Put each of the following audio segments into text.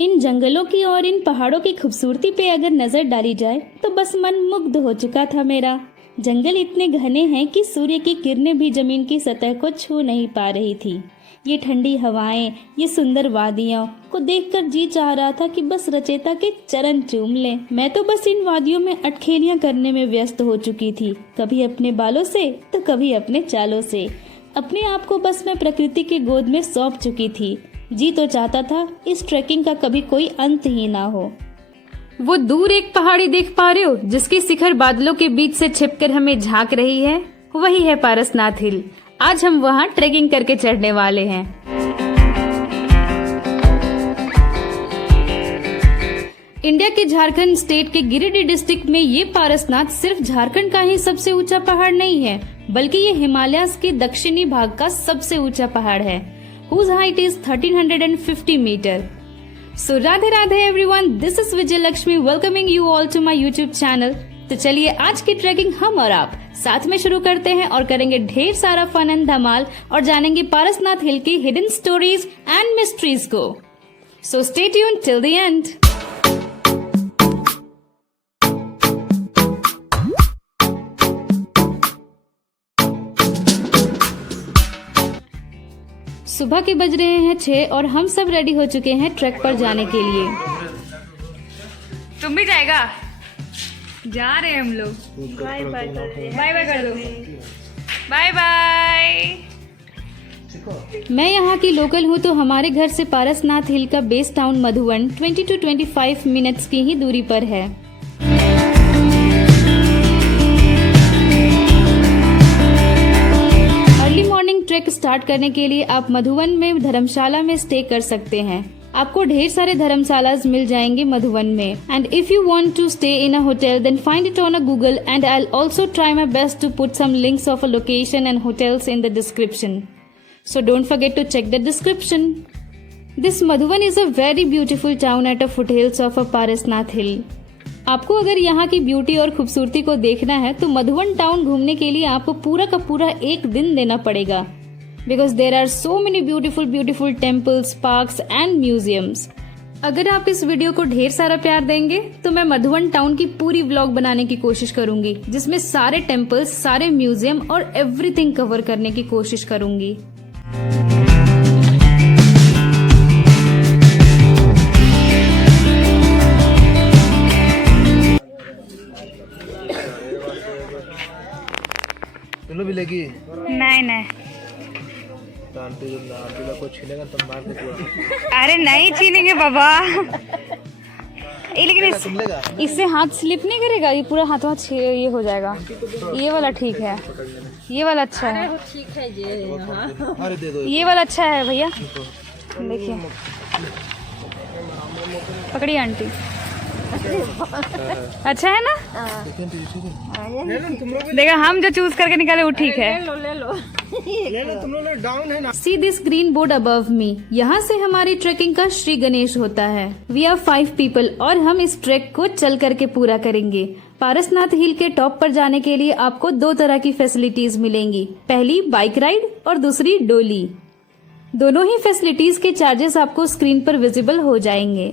इन जंगलों की और इन पहाड़ों की खूबसूरती पे अगर नजर डाली जाए तो बस मन मुग्ध हो चुका था मेरा। जंगल इतने घने हैं कि सूर्य की किरणें भी जमीन की सतह को छू नहीं पा रही थी। ये ठंडी हवाएं, ये सुंदर वादियां को देखकर जी चाह रहा था कि बस रचयिता के चरण चूम लें। मैं तो बस इन वादियों में अटखेलियां करने में व्यस्त हो चुकी थी, कभी अपने बालों से तो कभी अपने चालों से। अपने आप को बस मैं प्रकृति की गोद में सौंप चुकी थी। जी तो चाहता था इस ट्रैकिंग का कभी कोई अंत ही ना हो। वो दूर एक पहाड़ी देख पा रहे हो जिसकी शिखर बादलों के बीच से छिपकर हमें झांक रही है? वही है पारसनाथ हिल। आज हम वहाँ ट्रैकिंग करके चढ़ने वाले हैं। इंडिया के झारखंड स्टेट के गिरिडीह डिस्ट्रिक्ट में ये पारसनाथ सिर्फ झारखंड का ही सबसे ऊंचा पहाड़ नहीं है, बल्कि ये हिमालयस के दक्षिणी भाग का सबसे ऊंचा पहाड़ है, whose height is 1350 meter. So Radhe Radhe everyone, this is Vijay Lakshmi welcoming you all to my YouTube channel. तो चलिए आज की ट्रैकिंग हम और आप साथ में शुरू करते हैं और करेंगे ढेर सारा फन एंड धमाल और जानेंगे पारसनाथ हिल की हिडन स्टोरीज एंड मिस्ट्रीज को। So stay tuned till the end. सुबह के बज रहे हैं 6 और हम सब रेडी हो चुके हैं ट्रैक पर जाने के लिए। तुम भी जाएगा? जा रहे हैं हम लोग। बाय बाय कर दो। Bye bye. मैं यहाँ की लोकल हूँ तो हमारे घर से पारसनाथ हिल का base town Madhuban 20 to 25 minutes की ही दूरी पर है। ट्रैक स्टार्ट करने के लिए आप मधुवन में धर्मशाला में स्टे कर सकते हैं। आपको ढेर सारे धर्मशालास मिल जाएंगे मधुवन में। And if you want to stay in a hotel then find it on a Google and I will also try my best to put some links of a location and hotels in the description, so don't forget to check the description. This Madhuban is a very beautiful town at a foothills of a Parasnath hill. आपको अगर यहाँ की beauty और खूबसूरती को देखना है तो मधुवन टाउन घूमने के लिए आपको पूरा का पूरा एक दिन देना पड़ेगा, because there are so many beautiful temples, parks and museums. अगर आप इस वीडियो को ढेर सारा प्यार देंगे तो मैं मधुवन टाउन की पूरी व्लॉग बनाने की कोशिश करूंगी, जिसमें सारे टेम्पल्स, सारे म्यूजियम और एवरीथिंग कवर करने की कोशिश करूंगी। भी लगी? नहीं आंटी को छीनेगा तो मार के पूरा। अरे नहीं छीनेंगे बाबा। लेकिन इससे हाथ स्लिप नहीं करेगा? ये पूरा हाथ ये हो जाएगा। ये वाला ठीक है, ये वाला अच्छा है। ठीक है ये वाला अच्छा है भैया। देखिए पकड़िए आंटी। अच्छा है ना? देखा हम जो चूज करके निकाले वो ठीक है। ले लो तुम लोग डाउन है ना। See this green board above मी। यहाँ से हमारी ट्रेकिंग का श्री गणेश होता है। वी आर 5 पीपल और हम इस ट्रैक को चल करके पूरा करेंगे। पारसनाथ हिल के टॉप पर जाने के लिए आपको 2 तरह की फैसिलिटीज मिलेंगी, पहली बाइक राइड और दूसरी डोली। दोनों ही फैसिलिटीज के चार्जेस आपको स्क्रीन पर विजिबल हो जाएंगे।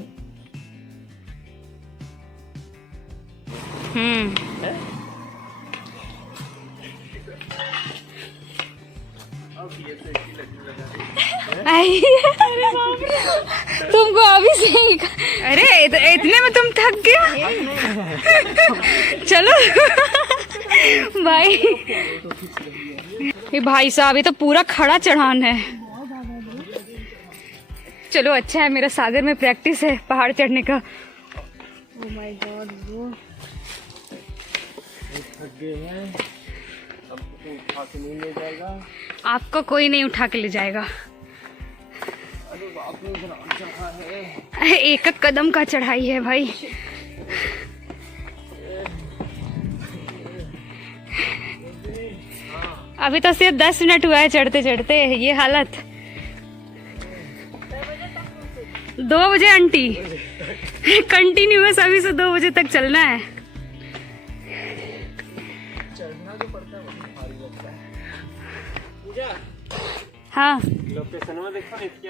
तुमको अभी से अरे इतने में तुम थक गया? चलो भाई। ये भाई साहब ये तो पूरा खड़ा चढ़ान है। चलो अच्छा है मेरा सागर में प्रैक्टिस है पहाड़ चढ़ने का। ओह माय गॉड वो थक गए हैं, अब कोई उठा के नहीं ले जाएगा। आपको कोई नहीं उठा के ले जाएगा। अरे बाप रे इतना चढ़ा है। एक कदम का चढ़ाई है भाई। अभी तो सिर्फ 10 मिनट हुआ है चढ़ते चढ़ते, ये हालत। 2 बजे आंटी कंटिन्यूअस अभी से 2 बजे तक चलना है। चढ़ना जो पड़ता है वही भारी लगता है। हाँ लोकेशन में देखो इसके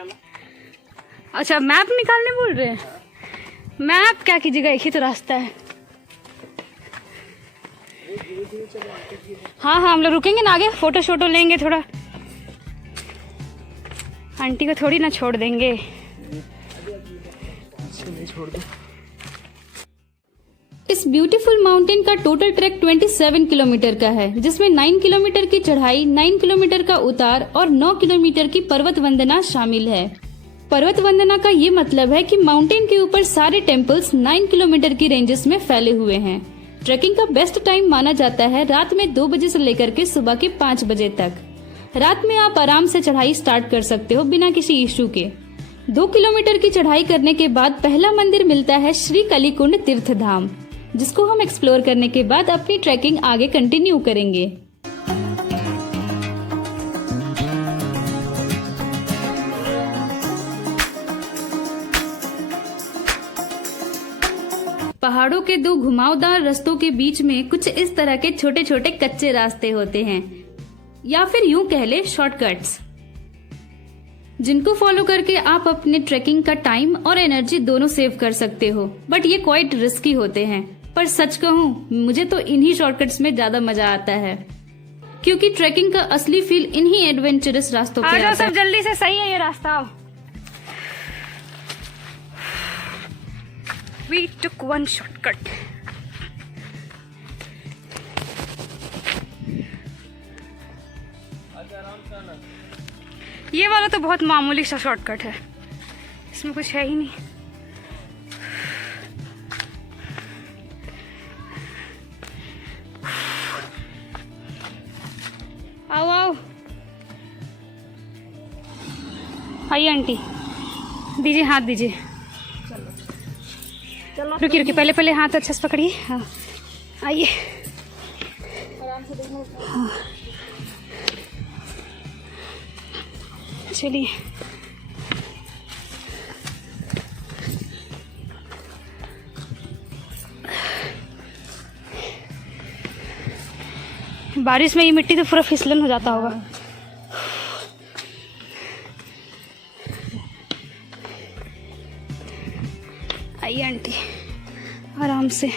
अच्छा मैप निकालने बोल रहे हैं? मैप क्या कीजिएगा, एक ही तो रास्ता है। हाँ हाँ हम लोग रुकेंगे ना आगे, फोटो शोटो लेंगे थोड़ा। आंटी को थोड़ी ना छोड़ देंगे। छोड़ दो। इस ब्यूटीफुल माउंटेन का टोटल ट्रैक 27 किलोमीटर का है, जिसमें 9 किलोमीटर की चढ़ाई, 9 किलोमीटर का उतार और 9 किलोमीटर की पर्वत वंदना शामिल है। पर्वत वंदना का ये मतलब है कि माउंटेन के ऊपर सारे टेम्पल्स 9 किलोमीटर की रेंजेस में फैले हुए हैं। ट्रैकिंग का बेस्ट टाइम माना जाता है रात में 2 बजे से लेकर के सुबह के 5 बजे तक। रात में आप आराम से चढ़ाई स्टार्ट कर सकते हो बिना किसी इशू के। 2 किलोमीटर की चढ़ाई करने के बाद पहला मंदिर मिलता है श्री कलिकुंड तीर्थ धाम, जिसको हम एक्सप्लोर करने के बाद अपनी ट्रैकिंग आगे कंटिन्यू करेंगे। पहाड़ों के 2 घुमावदार रास्तों के बीच में कुछ इस तरह के छोटे छोटे कच्चे रास्ते होते हैं, या फिर यूं कह ले शॉर्टकट्स, जिनको फॉलो करके आप अपने ट्रैकिंग का टाइम और एनर्जी दोनों सेव कर सकते हो। बट ये क्वाइट रिस्की होते हैं, पर सच कहूँ मुझे तो इन्हीं शॉर्टकट्स में ज्यादा मजा आता है, क्योंकि ट्रैकिंग का असली फील इन्हीं एडवेंचरस रास्तों पे आता है। सब जल्दी से, सही है ये रास्ता। We took one shortcut. ये वाला तो बहुत मामूली सा शॉर्टकट है, इसमें कुछ है ही नहीं। आओ आओ, आइए आंटी, दीजिए हाथ दीजिए। रुकिए रुकिए, पहले पहले हाथ अच्छे से पकड़िए। हाँ आइए, हाँ चलिए। बारिश में ये मिट्टी तो पूरा फिसलन हो जाता होगा। आइए आंटी, आराम से।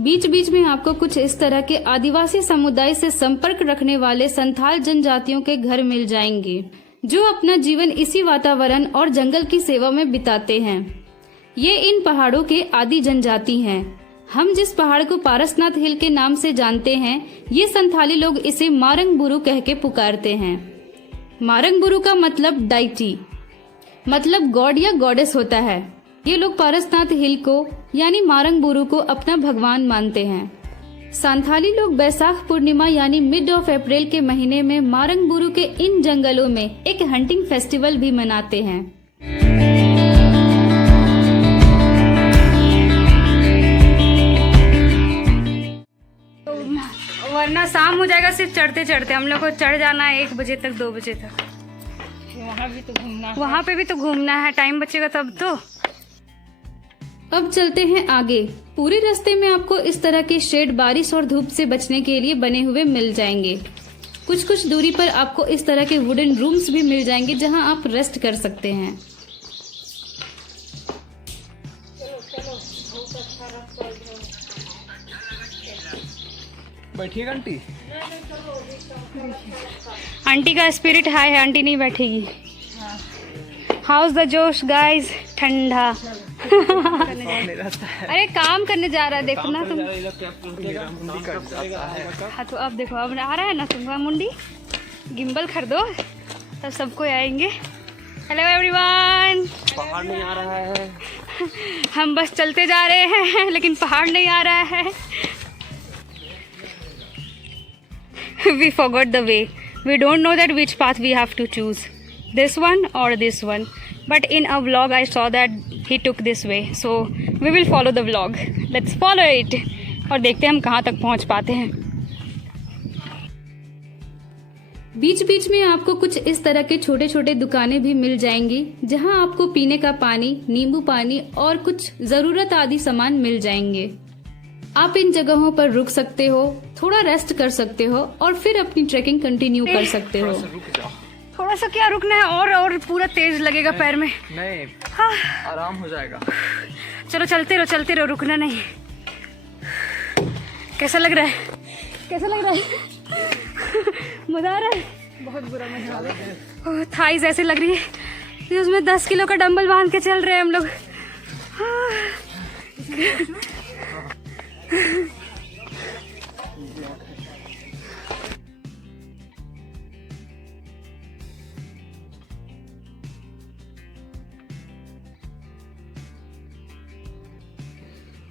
बीच बीच में आपको कुछ इस तरह के आदिवासी समुदाय से संपर्क रखने वाले संथाल जनजातियों के घर मिल जाएंगे, जो अपना जीवन इसी वातावरण और जंगल की सेवा में बिताते हैं। ये इन पहाड़ों के आदि जनजाति हैं। हम जिस पहाड़ को पारसनाथ हिल के नाम से जानते हैं, ये संथाली लोग इसे मारंग बुरु कह के पुकारते हैं। मारंग बुरु का मतलब डाइटी, मतलब गॉड या गॉडेस होता है। ये लोग पारसनाथ हिल को यानी मारंग बुरु को अपना भगवान मानते हैं। संथाली लोग बैसाख पूर्णिमा यानी मिड ऑफ अप्रैल के महीने में मारंग बुरु के इन जंगलों में एक हंटिंग फेस्टिवल भी मनाते हैं। वरना शाम हो जाएगा सिर्फ चढ़ते चढ़ते। हम लोग को चढ़ जाना है 1 बजे तक, 2 बजे तक। वहाँ पे भी तो घूमना है, टाइम बचेगा तब तो। अब चलते हैं आगे। पूरे रास्ते में आपको इस तरह के शेड बारिश और धूप से बचने के लिए बने हुए मिल जाएंगे। कुछ कुछ दूरी पर आपको इस तरह के वुडन रूम्स भी मिल जाएंगे, जहां आप रेस्ट कर सकते हैं। बैठिएगा आंटी। आंटी का स्पिरिट हाई है, आंटी नहीं बैठेगी। हाउस द जोश गाइस, ठंडा। अरे काम करने जा रहा है, देखो ना तुम। हाँ तो अब देखो, अब आ रहा है ना तुम्हारा मुंडी। गिम्बल खरीदो तब सबको आएंगे। Hello everyone. पहाड़ नहीं आ रहा है। हम बस चलते जा रहे हैं, लेकिन पहाड़ नहीं आ रहा है। We forgot the way. We don't know that which path we have to choose, this one or this one. But in a vlog I saw that he took this way, so we will follow the vlog. Let's follow it. और देखते हैं हम कहाँ तक पहुँच पाते हैं। बीच बीच में आपको कुछ इस तरह के छोटे छोटे दुकानें भी मिल जाएंगी जहां आपको पीने का पानी, नींबू पानी और कुछ जरूरत आदि सामान मिल जाएंगे। आप इन जगहों पर रुक सकते हो, थोड़ा रेस्ट कर सकते हो और फिर अपनी ट्रैकिंग कंटिन्यू कर सकते हो। थोड़ा सा क्या रुकना है, और पूरा तेज लगेगा पैर में। नहीं, आराम हो जाएगा। चलो चलते रहो, रुकना नहीं। कैसा लग रहा है? मजा आ रहा है? बहुत बुरा मजा आ रहा है। थाइस ऐसे लग रही है उसमें 10 किलो का डंबल बांध के चल रहे हैं हम लोग।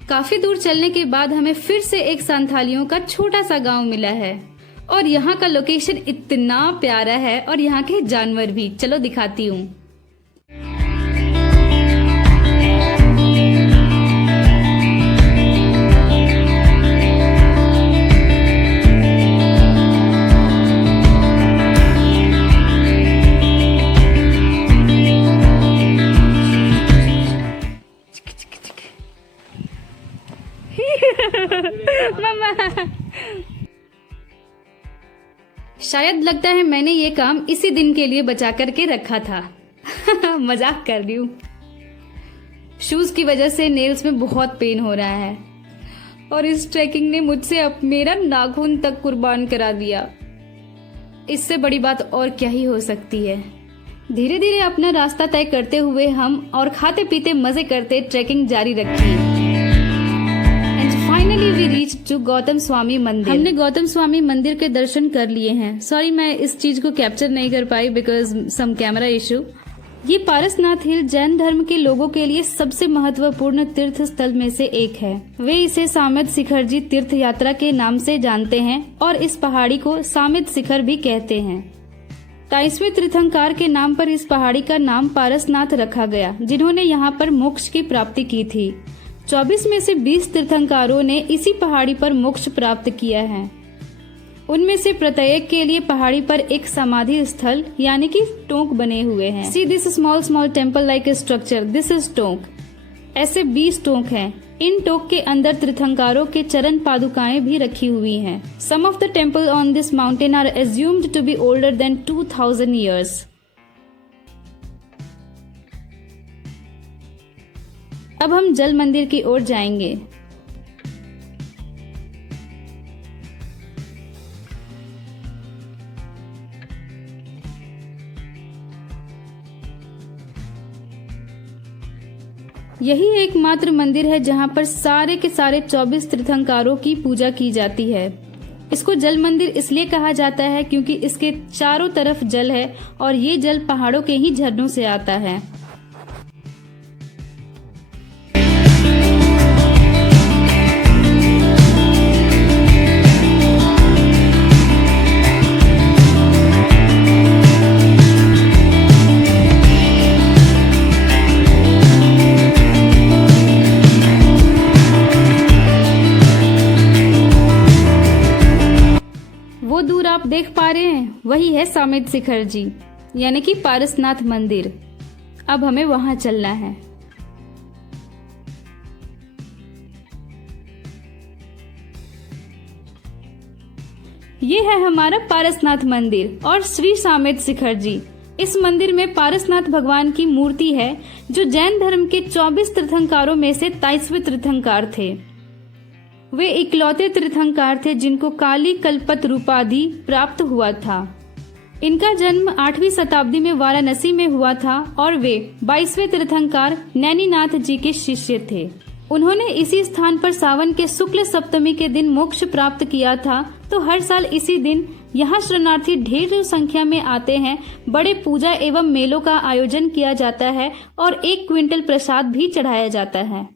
काफी दूर चलने के बाद हमें फिर से एक संथालियों का छोटा सा गांव मिला है और यहाँ का लोकेशन इतना प्यारा है और यहाँ के जानवर भी। चलो दिखाती हूँ। शायद लगता है मैंने ये काम इसी दिन के लिए बचा करके रखा था। मजाक कर रही हूँ। शूज की वजह से नेल्स में बहुत पेन हो रहा है और इस ट्रैकिंग ने मुझसे अब मेरा नाखून तक कुर्बान करा दिया। इससे बड़ी बात और क्या ही हो सकती है। धीरे धीरे अपना रास्ता तय करते हुए हम और खाते पीते मजे करते ट्रैकिंग जारी रखी। Finally we reach to Gautam Swami Mandir. हमने गौतम स्वामी मंदिर के दर्शन कर लिए हैं। सॉरी मैं इस चीज को कैप्चर नहीं कर पाई बिकॉज सम कैमरा इशू। ये पारसनाथ हिल जैन धर्म के लोगों के लिए सबसे महत्वपूर्ण तीर्थ स्थल में से एक है। वे इसे सामेत शिखर जी तीर्थ यात्रा के नाम से जानते हैं और इस पहाड़ी को सामेत शिखर भी कहते हैं। 23वें तीर्थंकर के नाम पर इस पहाड़ी का नाम पारसनाथ रखा गया, जिन्होंने यहाँ पर मोक्ष की प्राप्ति की थी। 24 में से 20 तीर्थंकरों ने इसी पहाड़ी पर मोक्ष प्राप्त किया है। उनमें से प्रत्येक के लिए पहाड़ी पर एक समाधि स्थल यानी कि टोंक बने हुए हैं। See this small temple like structure, this is Tonk. ऐसे 20 टोंक हैं। इन टोंक के अंदर तीर्थंकरों के चरण पादुकाएं भी रखी हुई हैं। Some of the temple on this mountain are assumed to be older than 2000 years। अब हम जल मंदिर की ओर जाएंगे। यही एकमात्र मंदिर है जहां पर सारे के सारे 24 तीर्थंकरों की पूजा की जाती है। इसको जल मंदिर इसलिए कहा जाता है क्योंकि इसके चारों तरफ जल है और ये जल पहाड़ों के ही झरनों से आता है। वो दूर आप देख पा रहे हैं वही है सामेत शिखर जी यानी कि पारसनाथ मंदिर। अब हमें वहां चलना है। ये है हमारा पारसनाथ मंदिर और श्री सामेत शिखर जी। इस मंदिर में पारसनाथ भगवान की मूर्ति है जो जैन धर्म के 24 तीर्थंकरों में से 23वें तीर्थंकर थे। वे इकलौते तीर्थंकर थे जिनको काली कल्पत रूपाधि प्राप्त हुआ था। इनका जन्म 8वीं शताब्दी में वाराणसी में हुआ था और वे 22वें तीर्थंकर नैनीनाथ जी के शिष्य थे। उन्होंने इसी स्थान पर सावन के शुक्ल सप्तमी के दिन मोक्ष प्राप्त किया था। तो हर साल इसी दिन यहाँ शरणार्थी ढेर संख्या में आते हैं। बड़े पूजा एवं मेलों का आयोजन किया जाता है और 1 क्विंटल प्रसाद भी चढ़ाया जाता है।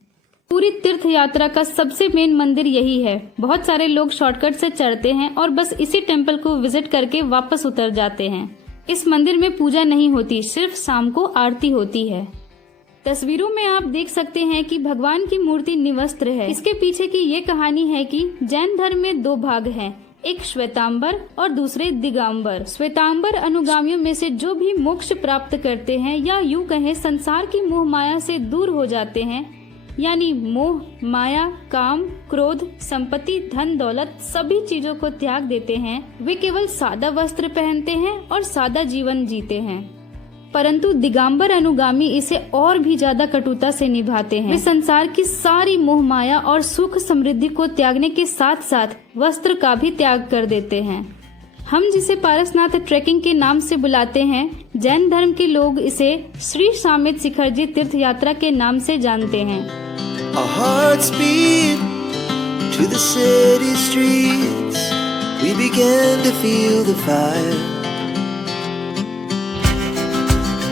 पूरी तीर्थ यात्रा का सबसे मेन मंदिर यही है। बहुत सारे लोग शॉर्टकट से चढ़ते हैं और बस इसी टेम्पल को विजिट करके वापस उतर जाते हैं। इस मंदिर में पूजा नहीं होती, सिर्फ शाम को आरती होती है। तस्वीरों में आप देख सकते हैं कि भगवान की मूर्ति निवस्त्र है। इसके पीछे की ये कहानी है कि जैन धर्म में 2 भाग हैं। एक श्वेतांबर और दूसरे दिगंबर। श्वेतांबर अनुगामियों में से जो भी मोक्ष प्राप्त करते हैं या यूं कहें संसार की मोह माया से दूर हो जाते हैं, यानी मोह माया काम क्रोध संपत्ति धन दौलत सभी चीजों को त्याग देते हैं, वे केवल सादा वस्त्र पहनते हैं और सादा जीवन जीते हैं। परंतु दिगंबर अनुगामी इसे और भी ज्यादा कटुता से निभाते हैं। वे संसार की सारी मोह माया और सुख समृद्धि को त्यागने के साथ साथ वस्त्र का भी त्याग कर देते हैं। हम जिसे पारसनाथ ट्रेकिंग के नाम से बुलाते हैं, जैन धर्म के लोग इसे श्री शामित शिखरजी तीर्थ यात्रा के नाम से जानते हैं। Our hearts beat to the city streets. We began to feel the fire.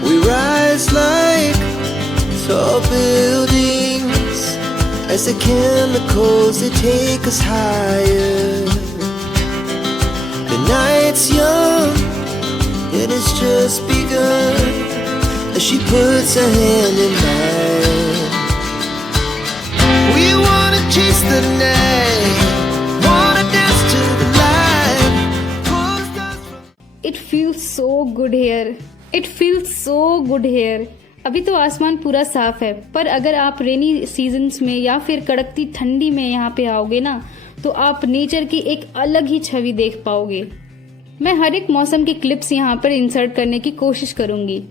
We rise like tall buildings as the chemicals they take us higher. The night's young and it's just begun as she puts her hand in mine. We wanna chase the night, wanna dance to the light. Closed eyes from It feels so good here. It feels so good here. अभी तो आसमान पूरा साफ है, पर अगर आप rainy seasons में या फिर कड़कती ठंडी में यहाँ पे आओगे ना, तो आप नेचर की एक अलग ही छवि देख पाओगे। मैं हर एक मौसम की क्लिप्स यहाँ पर इंसर्ट करने की कोशिश करूंगी।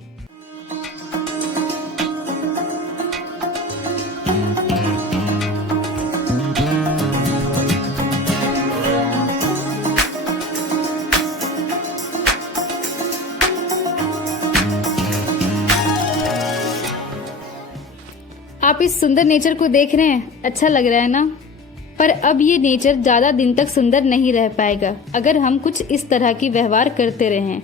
आप इस सुंदर नेचर को देख रहे हैं, अच्छा लग रहा है ना? पर अब ये नेचर ज्यादा दिन तक सुंदर नहीं रह पाएगा अगर हम कुछ इस तरह की व्यवहार करते रहें।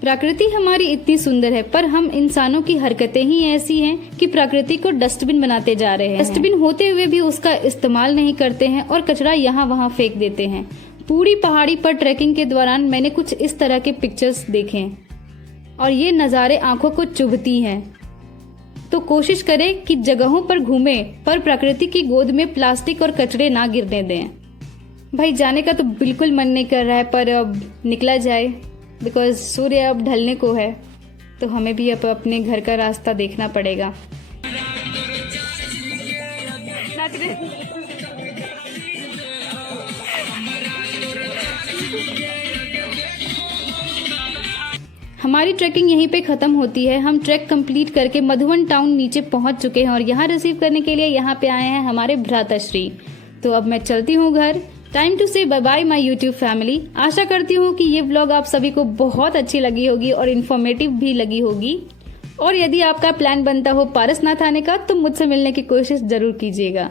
प्रकृति हमारी इतनी सुंदर है, पर हम इंसानों की हरकतें ही ऐसी हैं कि प्रकृति को डस्टबिन बनाते जा रहे हैं। डस्टबिन होते हुए भी उसका इस्तेमाल नहीं करते हैं और कचरा यहाँ वहाँ फेंक देते हैं। पूरी पहाड़ी पर ट्रैकिंग के दौरान मैंने कुछ इस तरह के पिक्चर्स देखे और ये नज़ारे आंखों को चुभती हैं। तो कोशिश करें कि जगहों पर घूमें, पर प्रकृति की गोद में प्लास्टिक और कचरे ना गिरने दें। भाई जाने का तो बिल्कुल मन नहीं कर रहा है, पर अब निकला जाए, बिकॉज सूर्य अब ढलने को है, तो हमें भी अब अपने घर का रास्ता देखना पड़ेगा। हमारी ट्रैकिंग यहीं पे खत्म होती है। हम ट्रैक कंप्लीट करके मधुवन टाउन नीचे पहुंच चुके हैं और यहाँ रिसीव करने के लिए यहाँ पे आए हैं हमारे भ्राताश्री। तो अब मैं चलती हूँ घर। Time to say bye bye my YouTube family. आशा करती हूँ कि ये व्लॉग आप सभी को बहुत अच्छी लगी होगी और इन्फॉर्मेटिव भी लगी होगी। और यदि आपका प्लान बनता हो पारसनाथ आने का, तो मुझसे मिलने की कोशिश जरूर कीजिएगा।